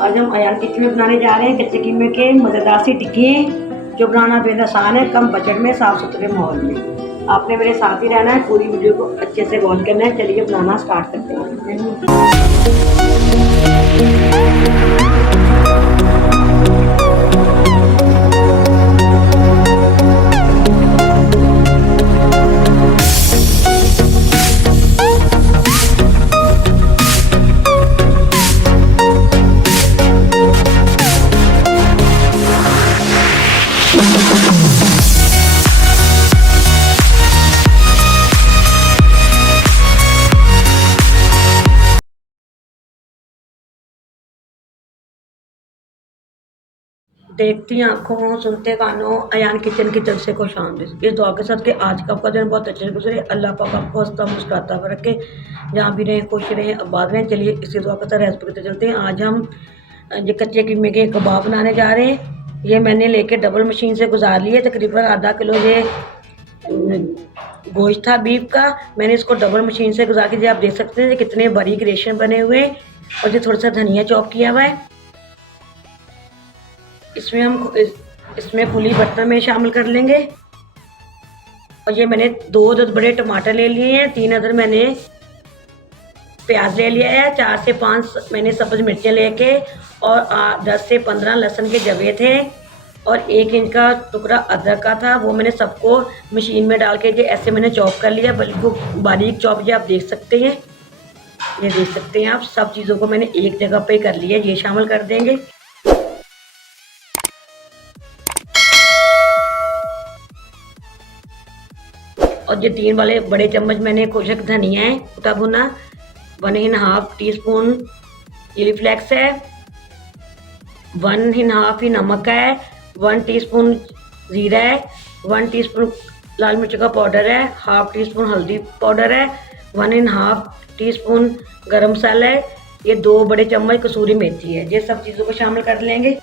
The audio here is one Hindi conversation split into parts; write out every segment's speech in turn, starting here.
आज हम अयान किचन में बनाने जा रहे हैं कच्चे कीमे के मज़ेदार सी टिक्की जो बनाना बेहद आसान है, कम बजट में, साफ सुथरे माहौल में। आपने मेरे साथ ही रहना है, पूरी वीडियो को अच्छे से वॉच करना है। चलिए बनाना स्टार्ट करते हैं। देखती आंखों, सुनते कानों, अयान किचन की तरफ से खुश आमदीद। इस दुआ के साथ कि आज का आपका दिन बहुत अच्छे से गुजरे। अल्लाह पाक आपको हंसता मुस्कुराता हुआ रखे, जहाँ भी रहें खुश रहें, आबाद रहें। चलिए इसी दुआ के साथ रेसिपी करते चलते हैं। आज हम ये कच्चे कीमे के कबाब बनाने जा रहे हैं। ये मैंने लेके डबल मशीन से गुजार लिए। तकरीबन आधा किलो ये गोश्त था बीफ का। मैंने इसको डबल मशीन से गुजार के, आप देख सकते हैं कितने बारीक रेशे बने हुए। और ये थोड़ा सा धनिया चॉप किया हुआ है। इसमें खुली बर्तन में शामिल कर लेंगे। और ये मैंने 2 बड़े टमाटर ले लिए हैं, 3 अदर मैंने प्याज ले लिया है, 4 से 5 मैंने सब्ज मिर्चें लेके और 10 से 15 लहसुन के जवे थे और 1 इंच का टुकड़ा अदरक का था। वो मैंने सबको मशीन में डाल के ऐसे मैंने चॉप कर लिया, बिल्कुल बारीक चॉप। ये आप देख सकते हैं, ये देख सकते हैं आप, सब चीज़ों को मैंने एक जगह पे कर लिया। ये शामिल कर देंगे। और ये 3 वाले बड़े चम्मच मैंने खुशक धनिया है कुटा भुना, 1½ टीस्पून चिली फ्लेक्स है, 1½ ही नमक है, 1 टीस्पून ज़ीरा है, 1 टीस्पून लाल मिर्च का पाउडर है, ½ टीस्पून हल्दी पाउडर है, 1½ टीस्पून गरम मसाला है, ये 2 बड़े चम्मच कसूरी मेथी है। ये सब चीज़ों को शामिल कर लेंगे।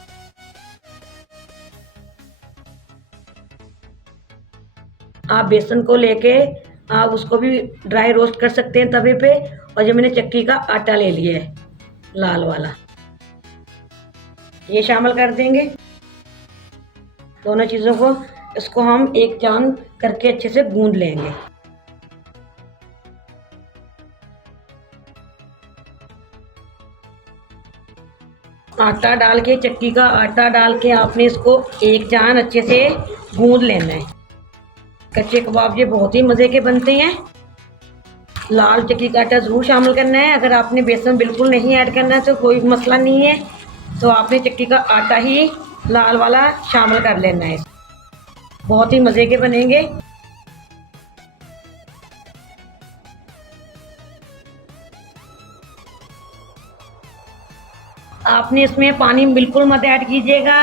आप बेसन को लेके आप उसको भी ड्राई रोस्ट कर सकते हैं तवे पे। और ये मैंने चक्की का आटा ले लिया है लाल वाला, ये शामिल कर देंगे। दोनों चीज़ों को इसको हम एक जान करके अच्छे से गूंद लेंगे। आटा डाल के, चक्की का आटा डाल के आपने इसको एक जान अच्छे से गूंद लेना है। कच्चे कबाब ये बहुत ही मज़े के बनते हैं। लाल चक्की का आटा ज़रूर शामिल करना है। अगर आपने बेसन बिल्कुल नहीं ऐड करना है तो कोई मसला नहीं है, तो आपने चक्की का आटा ही लाल वाला शामिल कर लेना है। बहुत ही मज़े के बनेंगे। आपने इसमें पानी बिल्कुल मत ऐड कीजिएगा।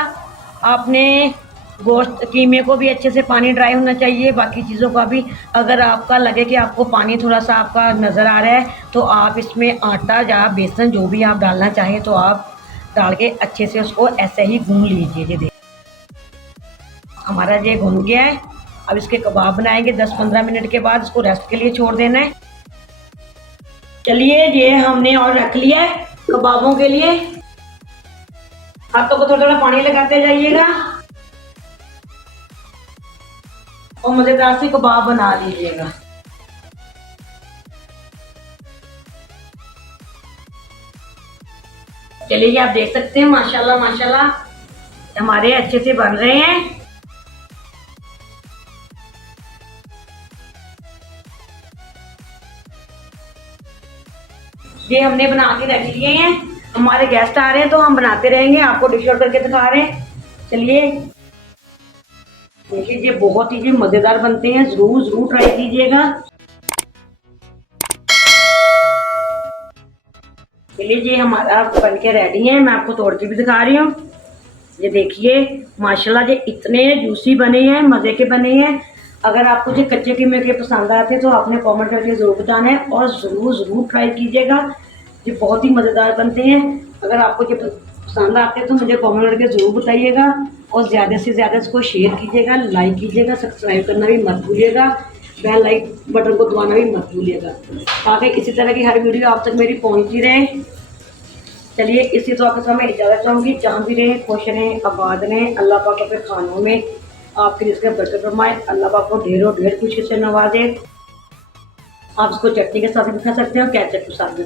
आपने गोश्त कीमे को भी अच्छे से पानी ड्राई होना चाहिए, बाकी चीज़ों का भी। अगर आपका लगे कि आपको पानी थोड़ा सा आपका नज़र आ रहा है तो आप इसमें आटा या बेसन जो भी आप डालना चाहें तो आप डाल के अच्छे से उसको ऐसे ही गूंद लीजिए। ये हमारा ये भुन गया है। अब इसके कबाब बनाएंगे। 10-15 मिनट के बाद इसको रेस्ट के लिए छोड़ देना है। चलिए ये हमने और रख लिया है कबाबों के लिए। हाथों को थोड़ा थोड़ा पानी लगाते जाइएगा और मजेदार से कबाब बना लीजिएगा। चलिए आप देख सकते हैं माशाल्लाह माशाल्लाह हमारे अच्छे से बन रहे हैं। ये हमने बना के रख लिए हैं। हमारे गेस्ट आ रहे हैं तो हम बनाते रहेंगे, आपको डिश आउट करके दिखा रहे हैं। चलिए देखिए, ये बहुत ही मज़ेदार बनते हैं, ज़रूर ट्राई कीजिएगा। चलिए ये हमारा बन के रेडी है। मैं आपको तोड़ के भी दिखा रही हूँ। ये देखिए माशाल्लाह ये इतने जूसी बने हैं, मज़े के बने हैं। अगर आपको जो कच्चे कीमे के पसंद आते हैं तो आपने कमेंट करके ज़रूर बताना है और ज़रूर ट्राई कीजिएगा। ये बहुत ही मज़ेदार बनते हैं। अगर आपको ये पसंद आते हैं तो मुझे कमेंट करके ज़रूर बताइएगा और ज़्यादा से ज़्यादा इसको शेयर कीजिएगा, लाइक कीजिएगा, सब्सक्राइब करना भी मत भूलिएगा, बेल लाइक बटन को दबाना भी मत भूलिएगा, ताकि इसी तरह की हर वीडियो आप तक मेरी पहुँचती रहे। चलिए इसी दुआ के साथ मैं इजाज़त चाहूँगी। जहाँ भी रहें खुश रहें, आबाद रहें। अल्लाह पाक अपने खानों में आपके रिज़्क़ में बरकत फरमाए। अल्लाह पाक को ढेरों ढेर खुशी से नवाज़े। आप इसको चटनी के साथ भी खा सकते हैं और केचप के साथ भी।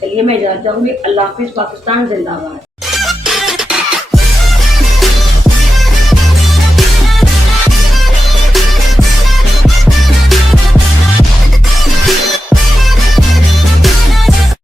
चलिए मैं इजाज़त चाहूँगी। अल्लाह हाफ़िज़। पाकिस्तान ज़िंदाबाद।